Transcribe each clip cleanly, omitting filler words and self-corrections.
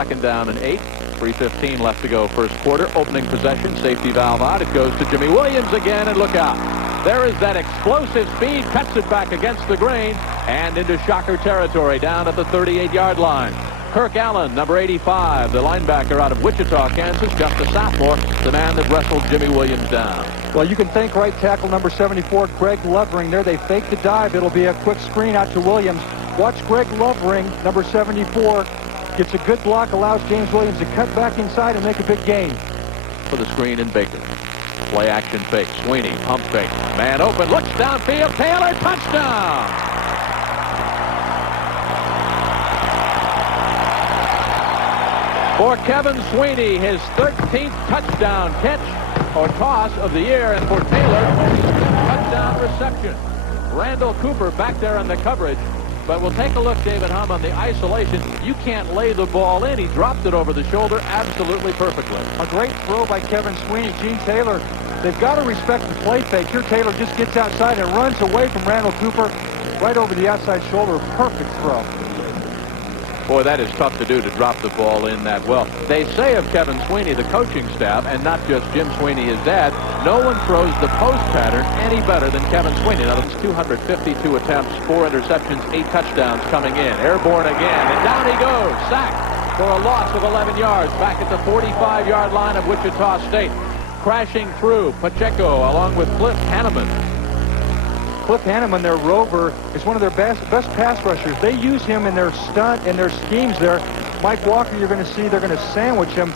Second down and 8. 3:15 left to go first quarter. Opening possession. Safety valve out. It goes to Jimmy Williams again, and look out. There is that explosive speed. Cuts it back against the grain and into Shocker territory down at the 38-yard line. Kirk Allen, number 85, the linebacker out of Wichita, Kansas, just a sophomore, the man that wrestled Jimmy Williams down. Well, you can thank right tackle number 74, Greg Lovering there. They fake the dive. It'll be a quick screen out to Williams. Watch Greg Lovering, number 74, gets a good block, allows James Williams to cut back inside and make a big gain. For the screen and Baker. Play action fake. Sweeney, pump fake. Man open, looks downfield. Taylor, touchdown! For Kevin Sweeney, his 13th touchdown catch or toss of the year, and for Taylor, his 5th touchdown reception. Randall Cooper back there in the coverage, but we'll take a look, David Hum, on the isolation. You can't lay the ball in. He dropped it over the shoulder absolutely perfectly. A great throw by Kevin Sweeney. Gene Taylor, they've got to respect the play fake. Here Taylor just gets outside and runs away from Randall Cooper right over the outside shoulder. Perfect throw. Boy, that is tough to do, to drop the ball in that well. They say of Kevin Sweeney, the coaching staff, and not just Jim Sweeney, his dad, no one throws the post pattern any better than Kevin Sweeney. Now, that's 252 attempts, 4 interceptions, 8 touchdowns coming in. Airborne again, and down he goes. Sacked for a loss of 11 yards back at the 45-yard line of Wichita State. Crashing through, Pacheco along with Cliff Hanneman. Cliff Hanneman, their rover, is one of their best pass rushers. They use him in their stunt and their schemes there. Mike Walker, you're going to see, they're going to sandwich him.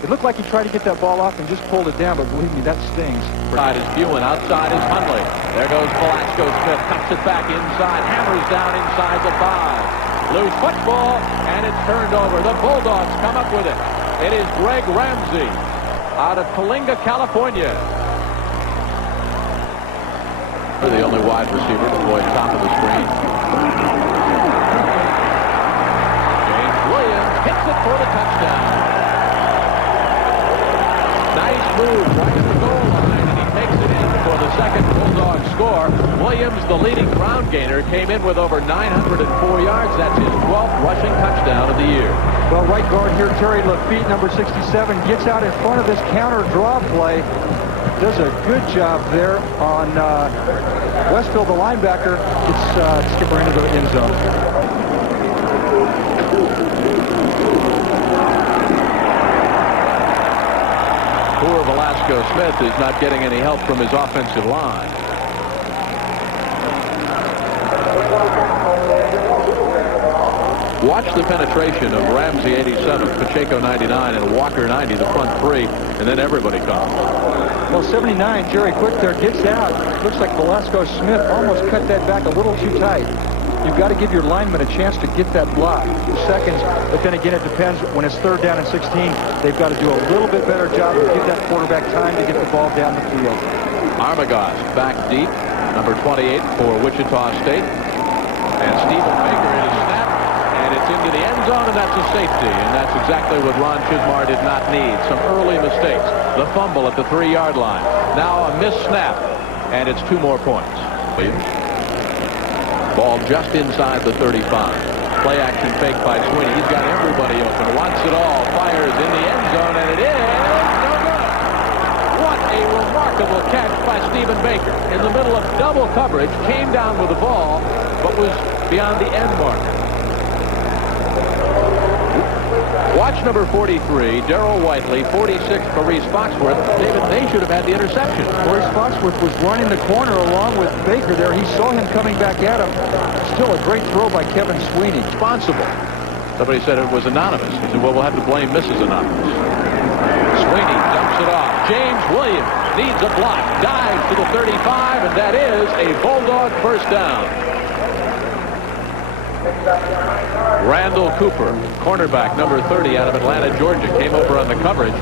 It looked like he tried to get that ball off and just pulled it down, but believe me, that stings. Inside is Buin, outside is Hundley. There goes Velasco Smith, cuts it back inside, hammers down inside the 5. Loose football, and it's turned over. The Bulldogs come up with it. It is Greg Ramsey out of Coalinga, California. The only wide receiver deployed top of the screen. James Williams hits it for the touchdown. Nice move right at the goal line, and he takes it in for the second Bulldog score. Williams, the leading ground gainer, came in with over 904 yards. That's his 12th rushing touchdown of the year. Well, right guard here, Terry Lafitte, number 67, gets out in front of this counter draw play. Does a good job there on Westfield, the linebacker. Gets Skipper into the end zone. Poor Velasco Smith is not getting any help from his offensive line. Watch the penetration of Ramsey 87, Pacheco 99, and Walker 90, the front 3, and then everybody comes. Well, 79, Jerry Quick there gets out. Looks like Velasco Smith almost cut that back a little too tight. You've got to give your lineman a chance to get that block. Seconds, but then again, it depends. When it's 3rd down and 16, they've got to do a little bit better job to give that quarterback time to get the ball down the field. Armagost back deep, number 28 for Wichita State. And Stephen Baker in his snap, and it's into the end zone, and that's a safety. And that's exactly what Ron Chismar did not need. Some early mistakes. The fumble at the 3-yard line. Now a missed snap, and it's 2 more points. Ball just inside the 35. Play action fake by Sweeney. He's got everybody open. Wants it all. Fires in the end zone, and it is no good. What a remarkable catch by Stephen Baker. In the middle of double coverage, came down with the ball, but was beyond the end marker. Watch number 43, Darrell Whiteley, 46, Maurice Foxworth. David, they should have had the interception. Maurice Foxworth was running the corner along with Baker there. He saw him coming back at him. Still a great throw by Kevin Sweeney. Responsible. Somebody said it was anonymous. He said, well, we'll have to blame Mrs. Anonymous. Sweeney dumps it off. James Williams needs a block. Dives to the 35, and that is a Bulldog first down. Randall Cooper, cornerback, number 30 out of Atlanta, Georgia, came over on the coverage,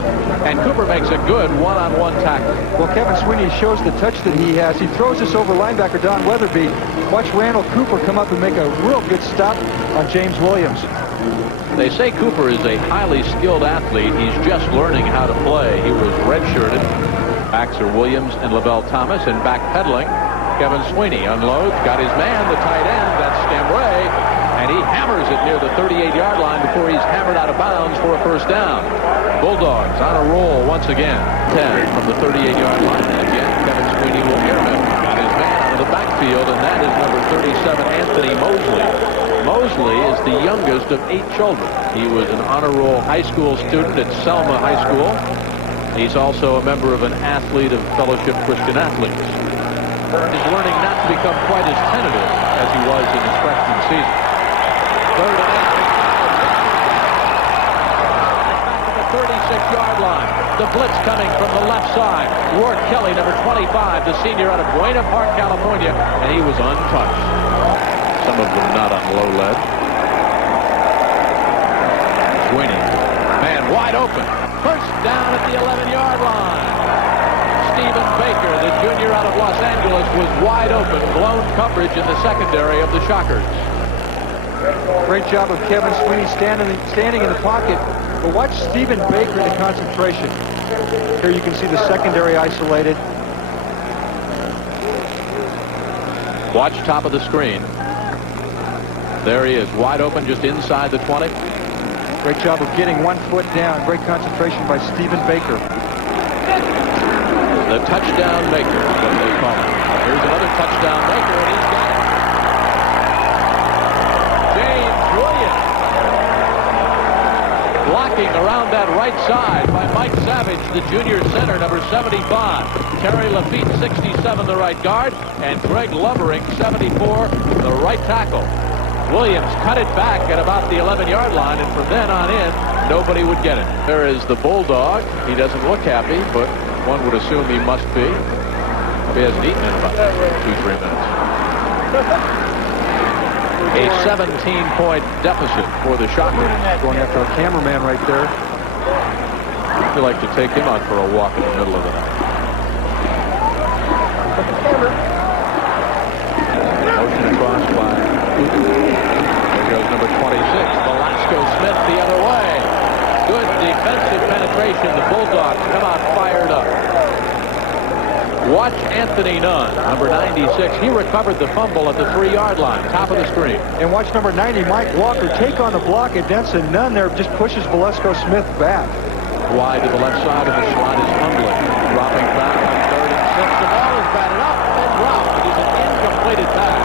and Cooper makes a good one-on-one tackle. Well, Kevin Sweeney shows the touch that he has. He throws this over linebacker Don Weatherby. Watch Randall Cooper come up and make a real good stop on James Williams. They say Cooper is a highly skilled athlete. He's just learning how to play. He was redshirted. Backs are Williams and Lavelle Thomas, and backpedaling. Kevin Sweeney unloads, got his man, the tight end, that's Stemray, and he hammers it near the 38-yard line before he's hammered out of bounds for a first down. Bulldogs on a roll once again. 10 from the 38-yard line. And again, Kevin Sweeney will airmail. Got his man out of the backfield, and that is number 37, Anthony Mosley. Mosley is the youngest of 8 children. He was an honor roll high school student at Selma High School. He's also a member of an athlete of Fellowship Christian Athletes. He's learning not to become quite as tentative as he was in his freshman season. 3rd and 8. Back to the 36-yard line. The blitz coming from the left side. Ward Kelly, number 25, the senior out of Buena Park, California, and he was untouched. Some of them not on low lead. Sweeney, man wide open. First down at the 11-yard line. Stephen Baker, the junior out of Los Angeles, was wide open. Blown coverage in the secondary of the Shockers. Great job of Kevin Sweeney standing in the pocket. But watch Stephen Baker in the concentration. Here you can see the secondary isolated. Watch top of the screen. There he is, wide open, just inside the 20. Great job of getting 1 foot down. Great concentration by Stephen Baker. The touchdown maker is what they call him. Here's another touchdown maker, and he's got it. James Williams. Blocking around that right side by Mike Savage, the junior center, number 75. Terry Lafitte, 67, the right guard, and Greg Lovering, 74, the right tackle. Williams cut it back at about the 11-yard line, and from then on in, nobody would get it. There is the Bulldog. He doesn't look happy, but one would assume he must be. He hasn't eaten in about 2-3 minutes. A 17-point deficit for the Shockers. Going after a cameraman right there. I'd like to take him out for a walk in the middle of the night. Motion across by there goes number 26, Velasco Smith the other way. Good defensive penetration. The Bulldogs come out fired up. Watch Anthony Nunn, number 96. He recovered the fumble at the 3-yard line, top of the screen. And watch number 90, Mike Walker, take on the block against a Nunn there, just pushes Velasco Smith back. Wide to the left side, and the slot is humbling. Dropping back on 3rd and 6. The ball is batted up and dropped. It is an incompleted pass.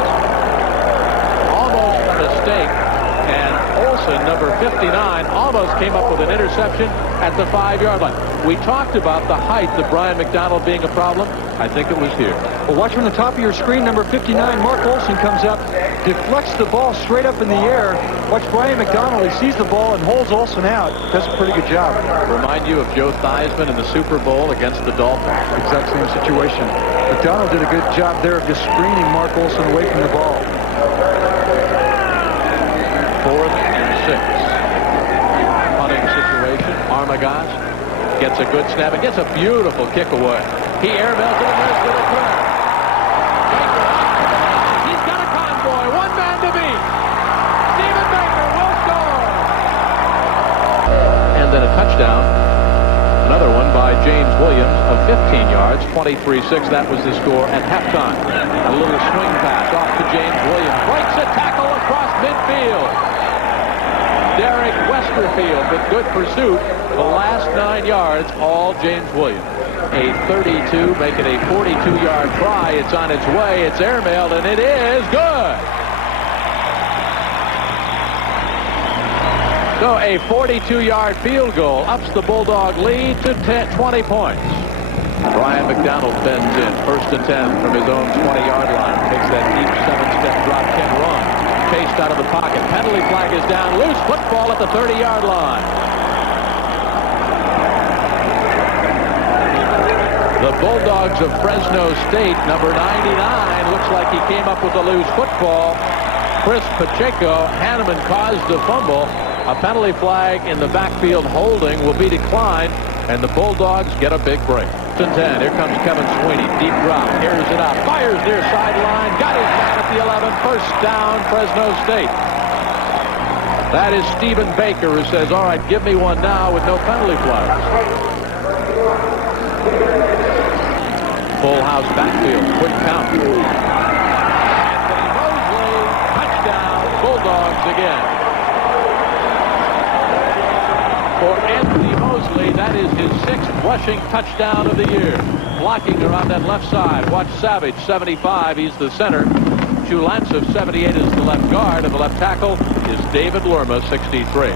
Almost a mistake. And Olsen, number 59, almost came up with an interception at the 5-yard line. We talked about the height of Brian McDonald being a problem. I think it was here. Well, watch from the top of your screen, number 59, Mark Olsen comes up, deflects the ball straight up in the air. Watch Brian McDonald. He sees the ball and holds Olsen out. Does a pretty good job. Remind you of Joe Theismann in the Super Bowl against the Dolphins. Exact same situation. McDonald did a good job there of just screening Mark Olsen away from the ball. 4th and 6. Punting situation. Armagas gets a good snap and gets a beautiful kick away. He airmails it, and there's the return. Baker, he's got a convoy. One man to beat. Stephen Baker will score. And then a touchdown. Another one by James Williams of 15 yards, 23-6. That was the score at halftime. A little swing pass off to James Williams. Breaks a tackle across midfield. Derek Westerfield with good pursuit. The last 9 yards, all James Williams. A 32, make it a 42-yard try. It's on its way. It's airmailed, and it is good. So a 42-yard field goal ups the Bulldog lead to 20 points. Brian McDonald bends in. 1st and 10 from his own 20-yard line. Takes that deep 7-step drop 10 run. Chased out of the pocket. Penalty flag is down. Loose football at the 30-yard line. The Bulldogs of Fresno State, number 99, looks like he came up with a loose football. Chris Pacheco, Hanneman caused the fumble. A penalty flag in the backfield holding will be declined, and the Bulldogs get a big break. 10. Here comes Kevin Sweeney. Deep drop. Airs it out. Fires near sideline. Got his man at the 11. First down, Fresno State. That is Stephen Baker, who says, all right, give me one now with no penalty flags. Full house backfield. Quick count. Anthony Mosley. Touchdown. Bulldogs. Bulldogs again. For Anthony Mosley, that is his 6th rushing touchdown of the year. Blocking around that left side. Watch Savage, 75. He's the center. Chulancev, 78, is the left guard. And the left tackle is David Lerma, 63.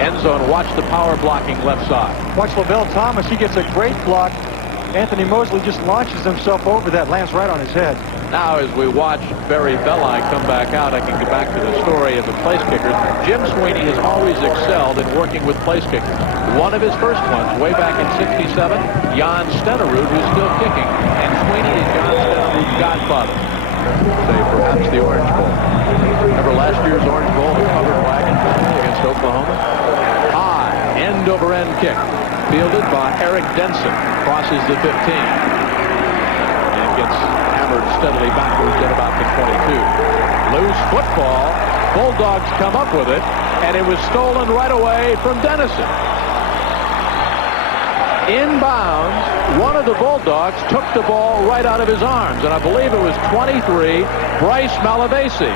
End zone, watch the power blocking left side. Watch Lavelle Thomas. He gets a great block. Anthony Mosley just launches himself over that, lands right on his head. Now, as we watch Barry Belli come back out, I can get back to the story of the place kickers. Jim Sweeney has always excelled in working with place kickers. One of his first ones, way back in '67, Jan Stenerud, who's still kicking, and Sweeney is Jan Stenerud's godfather. Say, perhaps the Orange Bowl. Remember last year's Orange Bowl, the covered wagon against Oklahoma? High, end-over-end kick, fielded by Eric Denson, crosses the 15. And gets hammered steadily backwards at about the 22. Loose football. Bulldogs come up with it, and it was stolen right away from Dennison. Inbounds, one of the Bulldogs took the ball right out of his arms, and I believe it was 23, Bryce Malavasi.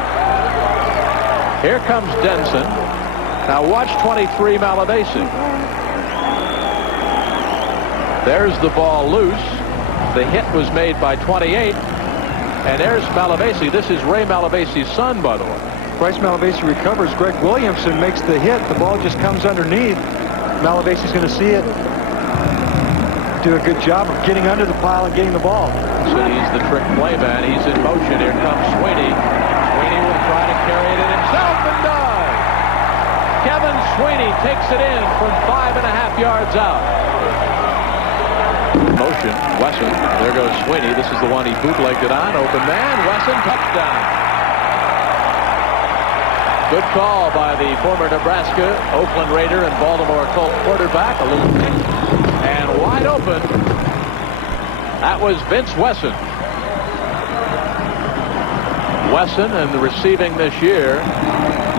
Here comes Denson. Now watch 23, Malavasi. There's the ball loose. The hit was made by 28. And there's Malavasi. This is Ray Malavasi's son, by the way. Bryce Malavasi recovers. Greg Williamson makes the hit. The ball just comes underneath. Malavasi's going to see it. Do a good job of getting under the pile and getting the ball. So he's the trick play man. He's in motion. Here comes Sweeney. Sweeney will try to carry it in himself and does. Kevin Sweeney takes it in from 5.5 yards out. Motion, Wesson. There goes Sweeney. This is the one he bootlegged it on. Open man, Wesson, touchdown. Good call by the former Nebraska, Oakland Raider, and Baltimore Colt quarterback. A little kick and wide open. That was Vince Wesson. Wesson, and the receiving this year,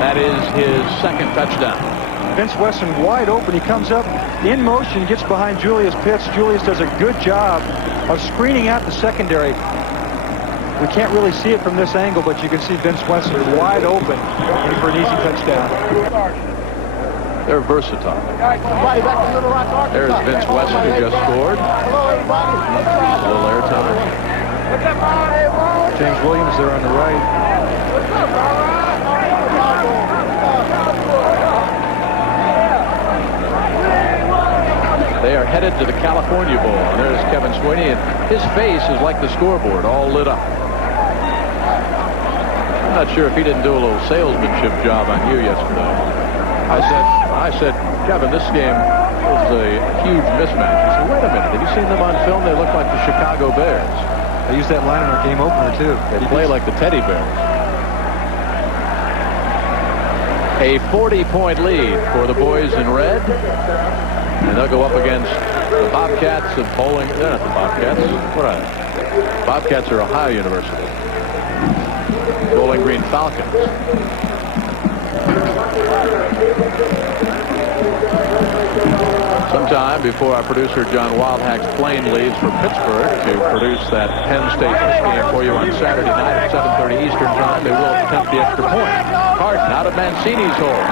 that is his 2nd touchdown. Vince Wesson wide open. He comes up in motion, gets behind Julius Pitts. Julius does a good job of screening out the secondary. We can't really see it from this angle, but you can see Vince Wesson wide open for an easy touchdown. They're versatile. There's Vince Wesson, who just scored. A little airtime. James Williams there on the right. They are headed to the California Bowl. And there's Kevin Sweeney, and his face is like the scoreboard, all lit up. I'm not sure if he didn't do a little salesmanship job on you yesterday. I said, Kevin, this game is a huge mismatch. He said, wait a minute, have you seen them on film? They look like the Chicago Bears. I used that line in our game opener, too. They play like the Teddy Bears. A 40-point lead for the boys in red. And they'll go up against the Bobcats of Bowling. They're not the Bobcats. What are they? Bobcats are Ohio University. Bowling Green Falcons. Sometime before our producer John Wildhack's plane leaves for Pittsburgh to produce that Penn State game for you on Saturday night at 7:30 Eastern Time, they will attempt the extra point. Carton out of Mancini's hole.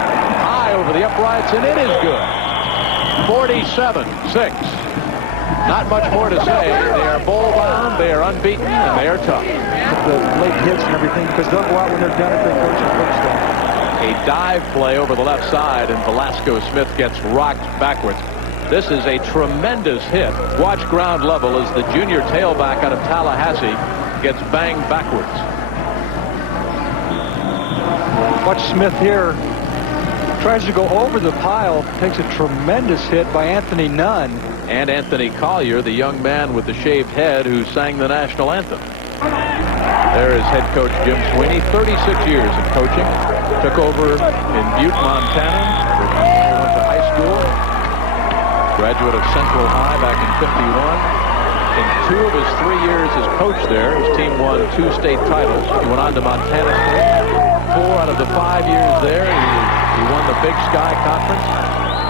High over the uprights, and it is good. 47-6. Not much more to say. They are bowl-bound, they are unbeaten, and they are tough. The late hits and everything, because they'll go out when they're done if they coach and coach them. A dive play over the left side, and Velasco Smith gets rocked backwards. This is a tremendous hit. Watch ground level as the junior tailback out of Tallahassee gets banged backwards. Watch Smith here. Tries to go over the pile, takes a tremendous hit by Anthony Nunn. And Anthony Collier, the young man with the shaved head who sang the national anthem. There is head coach Jim Sweeney, 36 years of coaching. Took over in Butte, Montana. Went to high school. Graduate of Central High back in '51. In 2 of his 3 years as coach there, his team won 2 state titles. He went on to Montana State. 4 out of the 5 years there, he won the Big Sky Conference.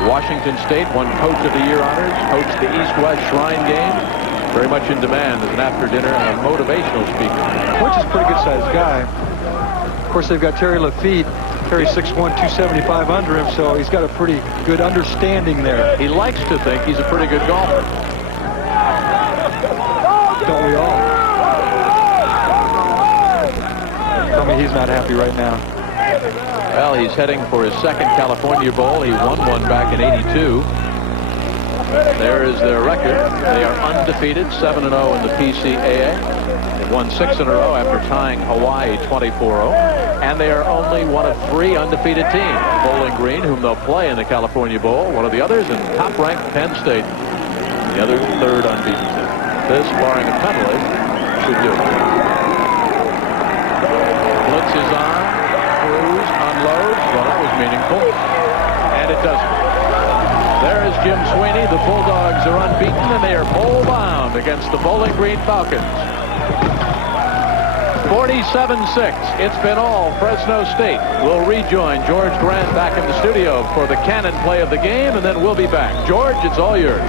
Washington State won Coach of the Year honors, coached the East-West Shrine Game. Very much in demand as an after-dinner and a motivational speaker. Which is a pretty good-sized guy. course, they've got Terry Lafitte. Terry 6'1", 275 under him, so he's got a pretty good understanding there. He likes to think he's a pretty good golfer. Don't we all? Tell me he's not happy right now. Well, he's heading for his second California Bowl. He won one back in '82. There is their record. They are undefeated, 7-0 in the PCAA. They've won 6 in a row after tying Hawaii 24-0. And they are only one of 3 undefeated teams. Bowling Green, whom they'll play in the California Bowl. One of the others, and top-ranked Penn State. The other third unbeaten team. This, barring a penalty, should do it. Blitz is on. Cruz unloads. Well, that was meaningful. And it doesn't. There is Jim Sweeney. The Bulldogs are unbeaten, and they are bowl-bound against the Bowling Green Falcons. 47-6. It's been all Fresno State. We'll rejoin George Grant back in the studio for the Cannon play of the game, and then we'll be back. George, it's all yours.